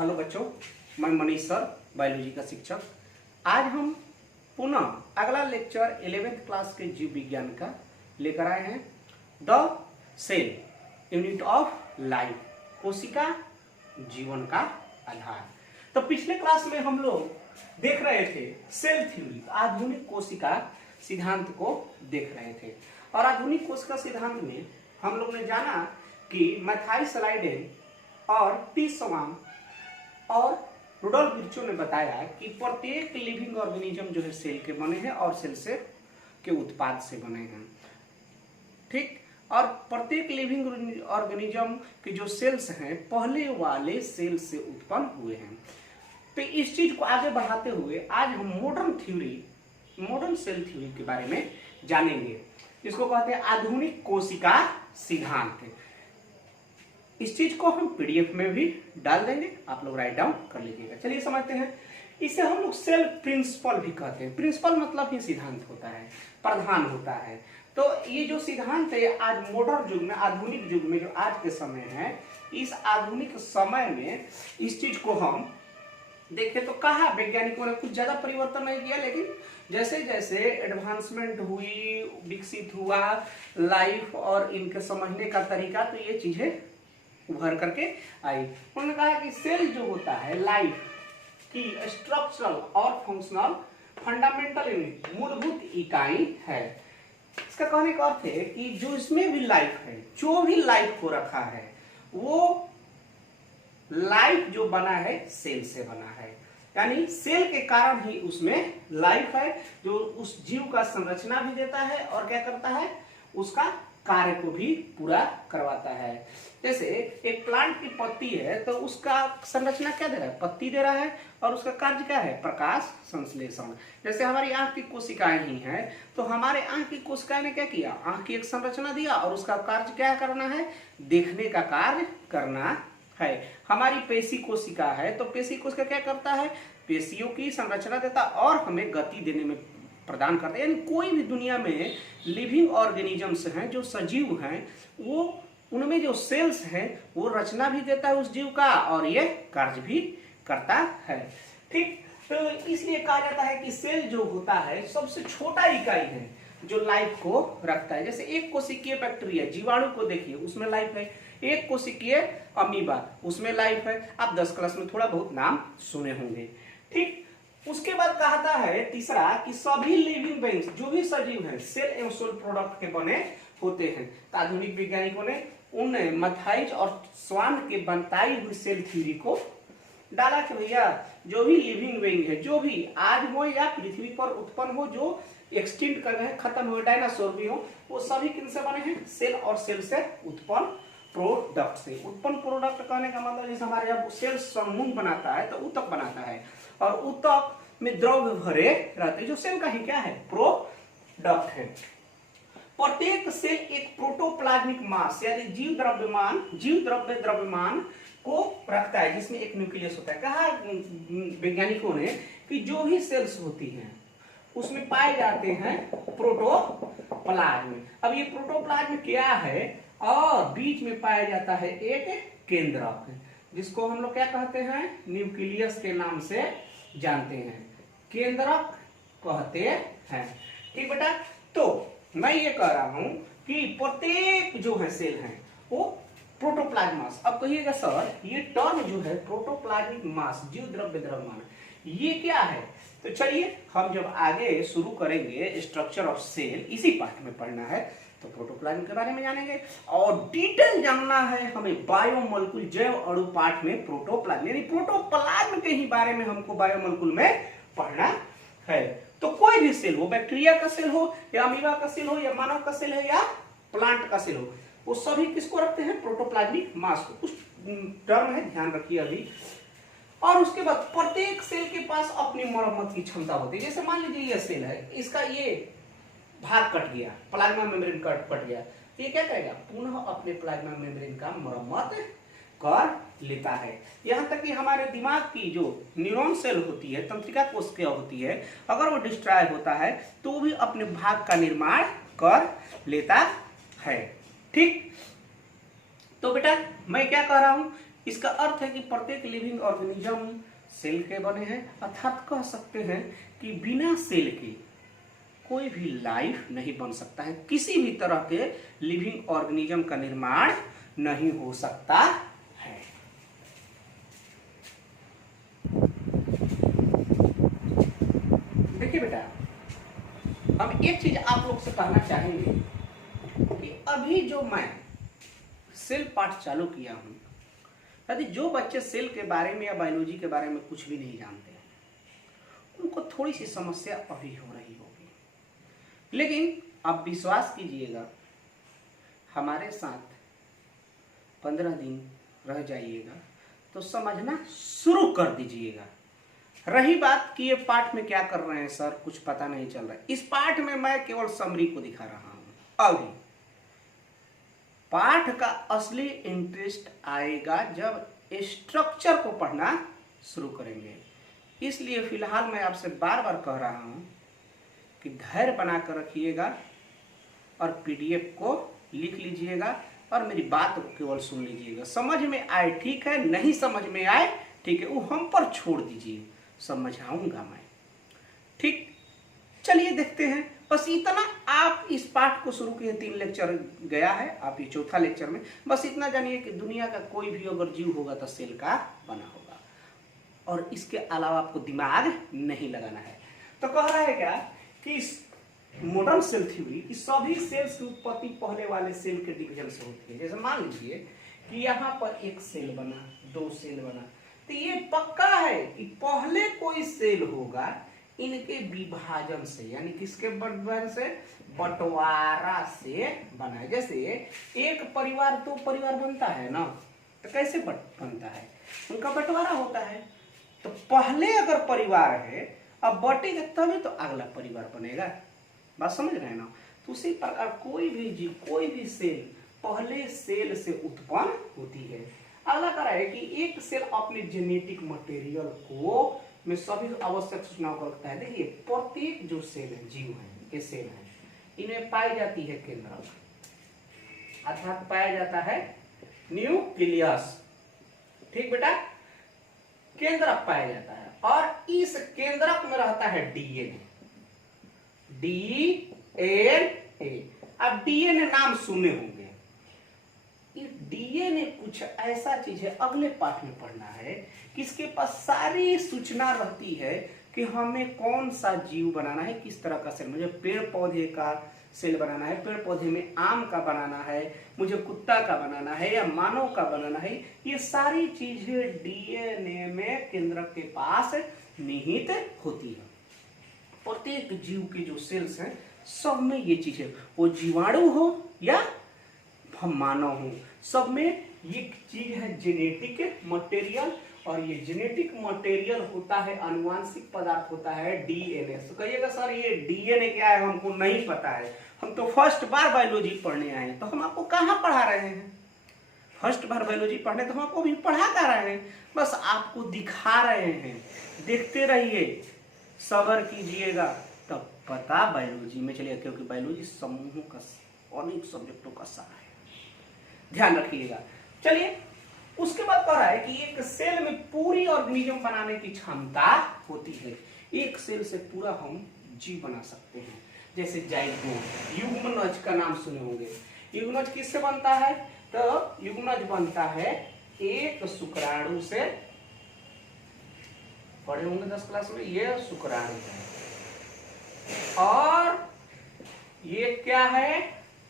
Hello बच्चों, मैं Manish sir, biology का शिक्षक। आज हम पुनः अगला लेक्चर 11th क्लास के जीव विज्ञान का लेकर आए हैं। The cell, unit of life, कोशिका जीवन का आधार। तो पिछले क्लास में हम लोग देख रहे थे सेल थ्योरी, आधुनिक कोशिका सिद्धांत को देख रहे थे। और आधुनिक कोशिका सिद्धांत में हम लोग ने जाना कि मैथाइस लाइडेन और टी स्वाम और रुडोल्फ विर्चो ने बताया कि प्रत्येक लिविंग ऑर्गेनिज्म जो है सेल के बने हैं और सेल से के उत्पाद से बने हैं। ठीक, और प्रत्येक लिविंग ऑर्गेनिज्म के जो सेल्स हैं पहले वाले सेल से उत्पन्न हुए हैं। तो इस चीज को आगे बढ़ाते हुए आज हम मॉडर्न सेल थ्योरी के बारे में जानेंगे, जिसको कहते हैं आधुनिक कोशिका सिद्धांत। इस चीज को हम पीडीएफ में भी डाल देंगे, आप लोग राइट डाउन कर लीजिएगा। चलिए समझते हैं। इसे हम लोग सेल प्रिंसिपल भी कहते हैं। प्रिंसिपल मतलब ही सिद्धांत होता है, प्रधान होता है। तो ये जो सिद्धांत है आज मॉडर्न युग में, आधुनिक युग में, जो आज के समय है, इस आधुनिक समय में इस चीज को हम देखें तो कहा वैज्ञानिकों ने कुछ ज्यादा परिवर्तन नहीं किया, लेकिन जैसे जैसे एडवांसमेंट हुई, विकसित हुआ लाइफ और इनके समझने का तरीका, तो ये चीजें उभर करके आई। उन्होंने कहा कि सेल जो होता है लाइफ की स्ट्रक्चरल और फंक्शनल फंडामेंटल यूनिट, मूलभूत इकाई है। इसका कहने का अर्थ है कि जो इसमें भी लाइफ है, जो भी लाइफ को रखा है, वो लाइफ जो बना है सेल से बना है। यानी सेल के कारण ही उसमें लाइफ है, जो उस जीव का संरचना भी देता है और क्या करता है, उसका कार्य को भी पूरा करवाता है। जैसे एक प्लांट की पत्ती है तो उसका संरचना क्या दे रहा है, पत्ती दे रहा है, और उसका कार्य क्या है, प्रकाश संश्लेषण। जैसे हमारी आंख की कोशिकाएं ही हैं, तो हमारे आंख की कोशिकाएं ने क्या किया, आंख की एक संरचना दिया और उसका कार्य क्या करना है, देखने का कार्य करना है। हमारी पेशी कोशिका है तो पेशी कोशिका क्या करता है, पेशियों की संरचना देता और हमें गति देने में प्रदान करता है। यानी कोई भी दुनिया में लिविंग ऑर्गेनिजम्स हैं जो सजीव हैं, वो उनमें जो सेल्स हैं वो रचना भी देता है उस जीव का और ये कार्य भी करता है। ठीक, तो इसलिए कहा जाता है कि सेल जो होता है सबसे छोटा इकाई है जो लाइफ को रखता है। जैसे एक कोशिकीय बैक्टीरिया, जीवाणु को देखिए, उसमें लाइफ है। एक कोशिकीय अमीबा, उसमें लाइफ है। आप 10 क्लास में थोड़ा बहुत नाम सुने होंगे। ठीक, उसके बाद कहता है तीसरा कि सभी लिविंग बीइंग्स, जो भी सजीव हैं, सेल एवं सेल प्रोडक्ट के बने होते हैं। तो आधुनिक वैज्ञानिकों ने उन मैथाइस और स्वान के बताई हुई सेल थ्योरी को डाला कि भैया जो भी लिविंग बीइंग है, जो भी आज हो या पृथ्वी पर उत्पन्न हो, जो एक्सटिंक्ट कर गए, खत्म हुए, डायनासोर भी हो, वो सभी किनसे बने हैं, सेल और सेल से उत्पन्न प्रोडक्ट से। उत्पन्न प्रोडक्ट कहने का मतलब जैसे हमारे जब सेल समूह बनाता है तो ऊतक बनाता है, और ऊतक में द्रव्य भरे रहते हैं, जो सेल का ही क्या है, प्रोडक्ट है। प्रत्येक सेल एक प्रोटोप्लाज्मिक मास यानी जीव द्रव्यमान को रखता है, जिसमें एक न्यूक्लियस होता है। कहा वैज्ञानिकों ने कि जो भी सेल्स होती हैं उसमें पाए जाते हैं प्रोटोप्लाज्म। अब ये प्रोटोप्लाज्म क्या है, और बीच में पाया जाता है एक केंद्रक, जिसको हम लोग क्या कहते हैं, न्यूक्लियस के नाम से जानते हैं, केंद्रक कहते हैं। ठीक बेटा, तो मैं ये कह रहा हूं कि प्रत्येक जो है सेल है वो प्रोटोप्लाज्मास। अब कहिएगा सर ये टर्म जो है प्रोटोप्लाज्मिक मास, जीव द्रव्यमान, ये क्या है? तो चलिए हम जब आगे शुरू करेंगे स्ट्रक्चर ऑफ सेल, इसी पार्ट में पढ़ना है, तो प्रोटोप्लाज्म के बारे में जानेंगे। और डिटेल जानना है हमें बायोमोलिक्यूल, जैव अणु पाठ में प्रोटोप्लाज्म यानी प्रोटोप्लाज्म के ही बारे में हमको बायोमोलिक्यूल में पढ़ना है। तो कोई भी सेल हो, बैक्टीरिया का सेल हो या अमीबा का सेल हो या मानव का सेल है या प्लांट का सेल हो, वो सभी किसको रखते हैं, प्रोटोप्लाज्मिक मास को। कुछ टर्म है, ध्यान रखिए अभी। और उसके बाद प्रत्येक सेल के पास अपनी मरम्मत की क्षमता होती है। जैसे मान लीजिए ये सेल है, इसका ये भाग कट गया, प्लाज्मा मेम्ब्रेन कट गया, तो ये क्या करेगा, पुनः अपने प्लाज्मा मेम्ब्रेन का मरम्मत कर लेता है। यहाँ तक कि हमारे दिमाग की जो न्यूरॉन सेल होती है, तंत्रिका कोशिका होती है, अगर वो डिस्ट्रॉय होता है तो भी अपने भाग का निर्माण कर लेता है। ठीक, तो बेटा मैं क्या कह रहा हूं इसका अर्थ है कि प्रत्येक लिविंग ऑर्गेनिज्म सेल के बने हैं, अर्थात कह सकते हैं कि बिना सेल के कोई भी लाइफ नहीं बन सकता है, किसी भी तरह के लिविंग ऑर्गेनिज्म का निर्माण नहीं हो सकता है। देखिए बेटा, हम एक चीज आप लोग से कहना चाहेंगे कि अभी जो मैं सेल पाठ चालू किया हूं, यदि जो बच्चे सेल के बारे में या बायोलॉजी के बारे में कुछ भी नहीं जानते हैं, उनको थोड़ी सी समस्या अभी हो रही होगी, लेकिन आप विश्वास कीजिएगा, हमारे साथ 15 दिन रह जाइएगा तो समझना शुरू कर दीजिएगा। रही बात कि ये पाठ में क्या कर रहे हैं सर, कुछ पता नहीं चल रहा है, इस पाठ में मैं केवल समरी को दिखा रहा हूं। अभी पाठ का असली इंटरेस्ट आएगा जब स्ट्रक्चर को पढ़ना शुरू करेंगे। इसलिए फिलहाल मैं आपसे बार बार कह रहा हूं कि धैर्य बनाकर रखिएगा और पीडीएफ को लिख लीजिएगा और मेरी बात को केवल सुन लीजिएगा। समझ में आए ठीक है, नहीं समझ में आए ठीक है, वो हम पर छोड़ दीजिए, समझाऊंगा मैं। ठीक, चलिए देखते हैं। बस इतना आप इस पाठ को शुरू किए, 3 लेक्चर गया है, आप ये चौथा लेक्चर में बस इतना जानिए कि दुनिया का कोई भी अगर जीव होगा तो सेल का बना होगा, और इसके अलावा आपको दिमाग नहीं लगाना है। तो कह रहा है क्या कि मॉडर्न सेल थ्योरी की सभी सेल्स की उत्पत्ति पहले वाले सेल के डिवीजन से होती है। जैसे मान लीजिए कि यहाँ पर एक सेल बना, 2 सेल बना, तो ये पक्का है कि पहले कोई सेल होगा इनके विभाजन से, यानी किसके विभाजन से, बंटवारा से बना है। जैसे एक परिवार 2 परिवार बनता है ना, तो कैसे बनता है, उनका बंटवारा होता है। तो पहले अगर परिवार है, अब बटेगा तभी तो अगला परिवार बनेगा, बात समझ रहे हैं ना। तो उसी प्रकार कोई भी जीव, कोई भी सेल पहले सेल से उत्पन्न होती है। अगला कह रहा है कि एक सेल अपने जेनेटिक मटेरियल को में सभी आवश्यक सूचनाओं को रखता है। देखिए प्रत्येक जो सेल है, जीव है, ये सेल है, इनमें पाई जाती है केंद्रक, अर्थात पाया जाता है न्यूक्लियस। ठीक बेटा, केंद्रक पाया जाता है, और इस केंद्रक में रहता है डीएनए। डीएनए, अब डीएनए नाम सुने होंगे। डीएनए कुछ ऐसा चीज है, अगले पाठ में पढ़ना है, कि इसके पास सारी सूचना रहती है कि हमें कौन सा जीव बनाना है, किस तरह का सेल, मुझे पेड़ पौधे का सेल बनाना है, पेड़ पौधे में आम का बनाना है, मुझे कुत्ता का बनाना है या मानव का बनाना है। ये सारी चीजें डीएनए में केंद्रक के पास निहित होती है। प्रत्येक जीव के जो सेल्स हैं सब में ये चीज है, वो जीवाणु हो या हम मानव हो, सब में ये चीज है जेनेटिक मटेरियल। और ये जेनेटिक मटेरियल होता है, आनुवांशिक पदार्थ होता है डीएनए। तो कहिएगा सर ये डीएनए क्या है, हमको नहीं पता है, हम तो फर्स्ट बार बायोलॉजी पढ़ने आए। तो हम आपको कहाँ पढ़ा रहे हैं, फर्स्ट बार बायोलॉजी पढ़ने तो हम आपको भी पढ़ा कर रहे हैं, बस आपको दिखा रहे हैं। देखते रहिए, सब्र कीजिएगा, तब पता बायोलॉजी में चलेगा, क्योंकि बायोलॉजी समूहों का, अनेक सब्जेक्टों का सार है, ध्यान रखिएगा। चलिए, उसके बाद कह रहा है कि एक सेल में पूरी ऑर्गेनिज्म बनाने की क्षमता होती है। एक सेल से पूरा हम जीव बना सकते हैं। जैसे जाइगोट, युग्मनज का नाम सुने होंगे। युग्मनज किससे बनता है, तो युग्मनज बनता है एक शुक्राणु से, पढ़े होंगे 10 क्लास में, ये शुक्राणु है, और ये क्या है,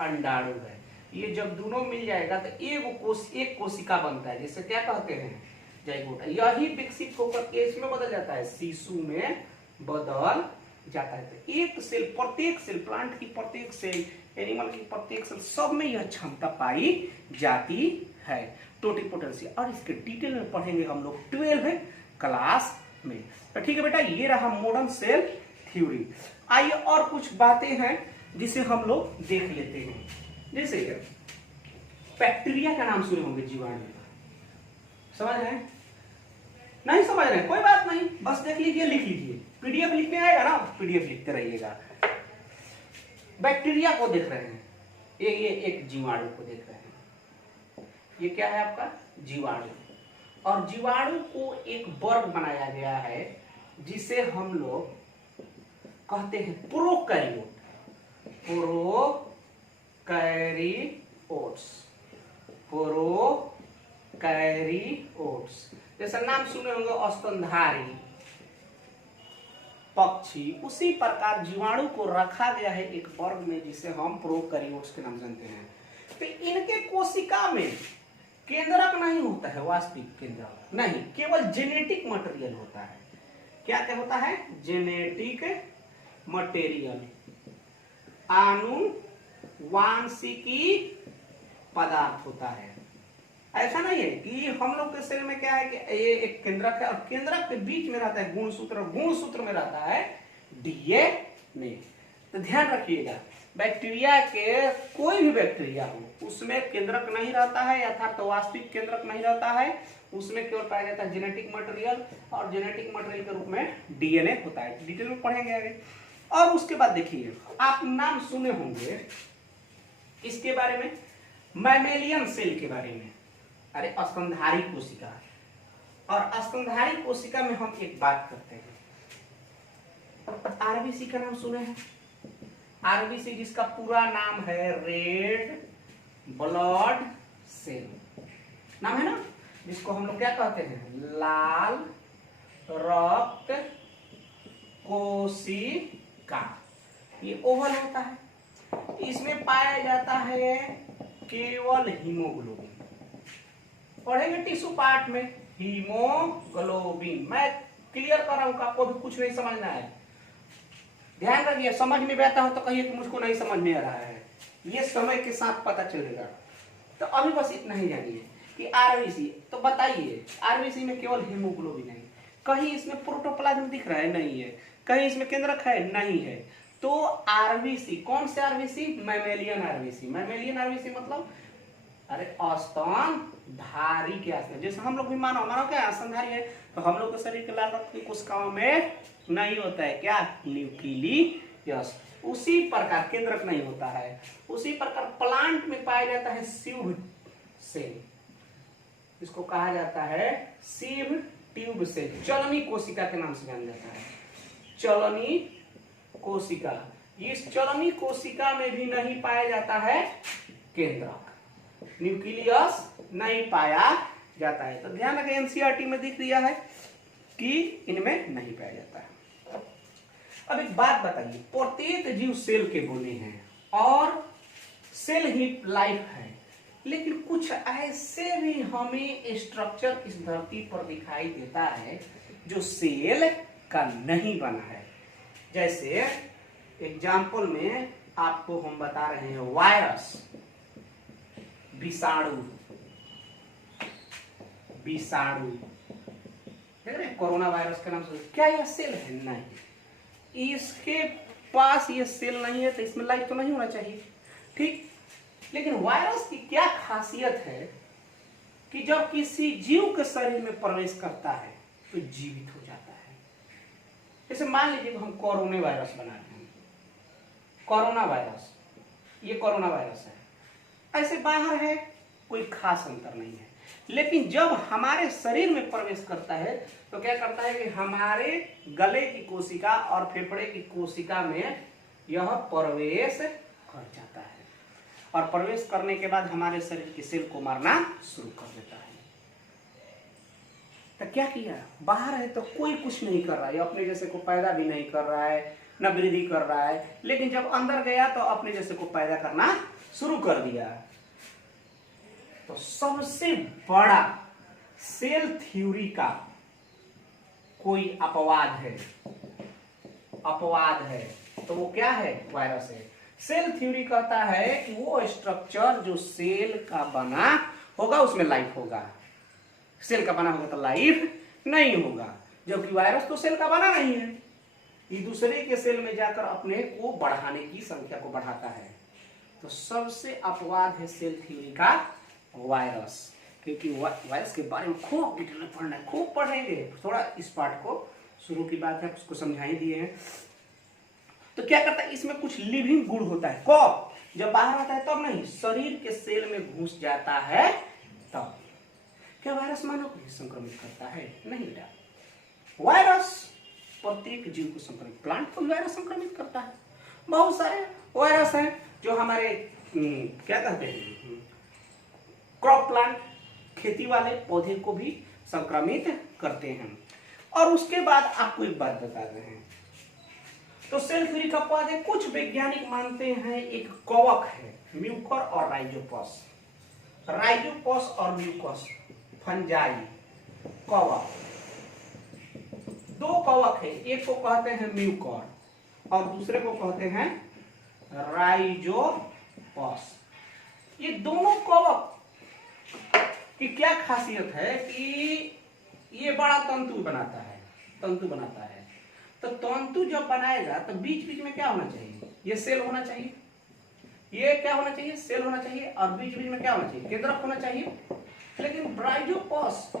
अंडाणु है। ये जब दोनों मिल जाएगा तो एक कोशिका बनता है, जिसे क्या कहते हैं, जाइगोट। यही विकसित होकर के इसमें बदल जाता है, शिशु में बदल जाता है। तो एक सेल, प्रत्येक सेल, प्लांट की प्रत्येक सेल, एनिमल की प्रत्येक सेल, सब में यह क्षमता पाई जाती है, टोटिपोटेंशियल। और इसके डिटेल में पढ़ेंगे हम लोग 12 क्लास में। तो ठीक है बेटा, ये रहा मॉडर्न सेल थ्योरी। आइए और कुछ बातें हैं जिसे हम लोग देख लेते हैं। जैसे बैक्टीरिया का नाम सुने होंगे, जीवाणु का, समझ रहे हैं, नहीं समझ रहे हैं कोई बात नहीं, बस देख लीजिए, लिख लीजिए, पीडीएफ लिखने आएगा ना, पीडीएफ लिखते रहिएगा। बैक्टीरिया को देख रहे हैं, ये एक जीवाणु को देख रहे हैं, ये क्या है आपका जीवाणु। और जीवाणु को एक वर्ग बनाया गया है जिसे हम लोग कहते हैं प्रोकैरियोट। प्रोकैरियोट्स जैसा नाम सुने होंगे स्तनधारी पक्षी, उसी प्रकार जीवाणु को रखा गया है एक वर्ग में जिसे हम प्रोकैरियोट्स के नाम जानते हैं। तो इनके कोशिका में केंद्रक नहीं होता है, वास्तविक केंद्रक नहीं, केवल जेनेटिक मटेरियल होता है। क्या क्या होता है? जेनेटिक मटेरियल, आनुवांशिकी पदार्थ होता है। ऐसा नहीं है कि हम लोग के शरीर में क्या है कि ये एक केंद्रक है और केंद्रक के बीच में रहता है गुणसूत्र, गुणसूत्र में रहता है डीएनए। तो ध्यान रखिएगा, बैक्टीरिया के कोई भी बैक्टीरिया हो उसमें केंद्रक नहीं रहता है, अर्थात तो वास्तविक केंद्रक नहीं रहता है, उसमें केवल पाया जाता है जेनेटिक मटेरियल, और जेनेटिक मटेरियल के रूप में डीएनए होता है। डिटेल में पढ़ेंगे आगे। और उसके बाद देखिए, आप नाम सुने होंगे इसके बारे में, मैमेलियन सेल के बारे में, अरे स्तनधारी कोशिका। और स्तनधारी कोशिका में हम एक बात करते हैं, आरबीसी का नाम सुने हैं? आरबीसी जिसका पूरा नाम है रेड ब्लड सेल, नाम है ना, जिसको हम लोग क्या कहते हैं? लाल रक्त कोशिका। ये ओवल होता है, इसमें पाया जाता है केवल हीमोग्लोबिन। पढ़ेंगे टिश्यू पार्ट में हीमोग्लोबिन। मैं क्लियर कर रहा हूं, आपको भी कुछ नहीं समझना है, ध्यान रखिए। समझ में आता हो तो कहिए कि मुझको नहीं समझ में आ रहा है, ये समय के साथ पता चलेगा। तो अभी बस इतना ही जानिए कि आरबीसी, तो बताइए आरबीसी में केवल हीमोग्लोबिन है, कहीं इसमें प्रोटोप्लाज्म दिख रहा है? नहीं है। कहीं इसमें केंद्रक है? नहीं है। तो आरबीसी, कौन से RBC? Mammalian RBC. Mammalian RBC मतलब अरे स्तनधारी के आसपास, जैसे हम लोग भी मानो क्या स्तनधारी है, तो हम लोग के शरीर के लाल रक्त की कोशिकाओं में नहीं होता है क्या? न्यूक्लियस। उसी प्रकार केंद्रक नहीं होता है, उसी प्रकार प्लांट में पाया जाता है सिव सेल, इसको कहा जाता है सिव ट्यूब सेल, चलनी कोशिका के नाम से जाना जाता है, चलनी कोशिका। इस चलनी कोशिका में भी नहीं पाया जाता है केंद्रक, न्यूक्लियस नहीं पाया जाता है। तो ध्यान रखें, एनसीईआरटी में दिख दिया है कि इनमें नहीं पाया जाता है। अब एक बात बताइए, प्रत्येक जीव सेल के बने हैं और सेल ही लाइफ है, लेकिन कुछ ऐसे भी हमें स्ट्रक्चर इस धरती पर दिखाई देता है जो सेल का नहीं बना है। जैसे एग्जाम्पल में आपको हम बता रहे हैं वायरस, विषाणु, विषाणु देख रहे हैं, कोरोना वायरस के नाम से, क्या यह सेल है? नहीं, इसके पास ये सेल नहीं है, तो इसमें लाइफ तो नहीं होना चाहिए, ठीक। लेकिन वायरस की क्या खासियत है कि जब किसी जीव के शरीर में प्रवेश करता है तो जीवित हो जाता है। जैसे मान लीजिए हम कोरोना वायरस बना रहे हैं, कोरोना वायरस, ये कोरोना वायरस है, ऐसे बाहर है, कोई खास अंतर नहीं है। लेकिन जब हमारे शरीर में प्रवेश करता है तो क्या करता है कि हमारे गले की कोशिका और फेफड़े की कोशिका में यह प्रवेश कर जाता है, और प्रवेश करने के बाद हमारे शरीर की सेल को मारना शुरू कर देता है। तो क्या किया? बाहर है तो कोई कुछ नहीं कर रहा है, अपने जैसे को पैदा भी नहीं कर रहा है, न वृद्धि कर रहा है, लेकिन जब अंदर गया तो अपने जैसे को पैदा करना शुरू कर दिया। तो सबसे बड़ा सेल थ्योरी का कोई अपवाद है, अपवाद है, तो वो क्या है? वायरस है। सेल थ्योरी कहता है कि वो स्ट्रक्चर जो सेल का बना होगा उसमें लाइफ होगा, सेल का बना होगा तो लाइफ नहीं होगा, जबकि वायरस तो सेल का बना नहीं है, ये दूसरे के सेल में जाकर अपने को बढ़ाने की संख्या को बढ़ाता है। तो सबसे अपवाद है सेल थ्योरी का वायरस, क्योंकि वायरस के बारे में खूब डिटेल में पढ़ना है, खूब पढ़ेंगे। थोड़ा इस पार्ट को शुरू की बात है, उसको समझा ही दिए हैं। तो क्या करता है, इसमें कुछ लिविंग गुण होता है। कब? जब बाहर आता है तब नहीं, शरीर के सेल में घुस जाता है तब। क्या वायरस मानव को भी संक्रमित करता है? नहीं बेटा, वायरस प्रत्येक जीव को संक्रमित, प्लांट को भी वायरस संक्रमित करता है। बहुत सारे वायरस हैं जो हमारे क्या कहते हैं, क्रॉप प्लांट, खेती वाले पौधे को भी संक्रमित करते हैं। और उसके बाद आपको एक बात बता रहे हैं, तो सेल फ्री का पौधे कुछ वैज्ञानिक मानते हैं एक कवक है, म्यूकर और राइजोपस। राइजोपस और म्यूकस, फंजाई, कवक, दो कवक है, एक को कहते हैं म्यूकर और दूसरे को कहते हैं राइजोपस। ये दोनों कवक की क्या खासियत है कि ये बड़ा तंतु बनाता है, तंतु बनाता है। तो तंतु जब बनाएगा तो बीच बीच में क्या होना चाहिए, ये सेल होना चाहिए, ये क्या होना चाहिए, सेल होना चाहिए, और बीच बीच में क्या होना चाहिए, केंद्रक होना चाहिए। लेकिन राइजोपस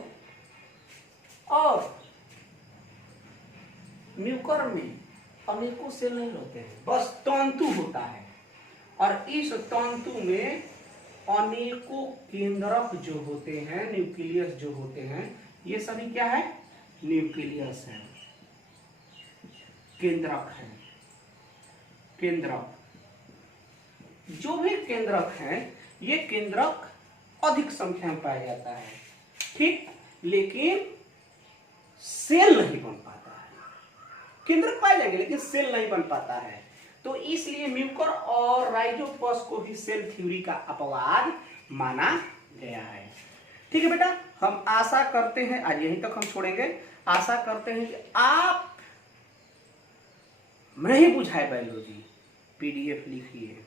और म्यूकर में अनेकों सेल नहीं होते हैं, बस तंतु होता है। और इस तंतु में अनेकों केंद्रक जो होते हैं, न्यूक्लियस जो होते हैं, ये सभी क्या है, न्यूक्लियस है, केंद्रक है। केंद्रक, जो भी केंद्रक है, ये केंद्रक अधिक संख्या में पाया जाता है, ठीक, लेकिन सेल नहीं बन पाता है। केंद्रक पाए जाएंगे लेकिन सेल नहीं बन पाता है। तो इसलिए म्यूकर और राइजोपस को भी सेल थ्योरी का अपवाद माना गया है। ठीक है बेटा, हम आशा करते हैं आज यहीं तक हम छोड़ेंगे। आशा करते हैं कि आप नहीं बुझाए बायोलॉजी, पीडीएफ लिखिए,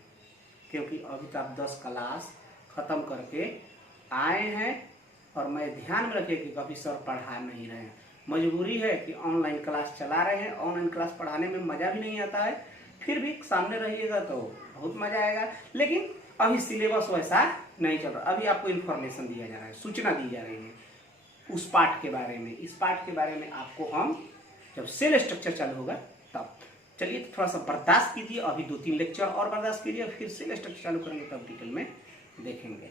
क्योंकि अभी तक आप 10 क्लास खत्म करके आए हैं और मैं ध्यान में रखिए कि कभी सर पढ़ा नहीं रहे हैं। मजबूरी है कि ऑनलाइन क्लास चला रहे हैं, ऑनलाइन क्लास पढ़ाने में मजा भी नहीं आता है, फिर भी सामने रहिएगा तो बहुत मजा आएगा। लेकिन अभी सिलेबस वैसा नहीं चल रहा, अभी आपको इन्फॉर्मेशन दिया जा रहा है, सूचना दी जा रही है उस पार्ट के बारे में। इस पार्ट के बारे में आपको हम जब सेल स्ट्रक्चर चालू होगा तब, चलिए थोड़ा सा बर्दाश्त कीजिए, अभी 2-3 लेक्चर और बर्दाश्त कीजिए, फिर सेल स्ट्रक्चर चालू करेंगे तब डिटेल में देखेंगे।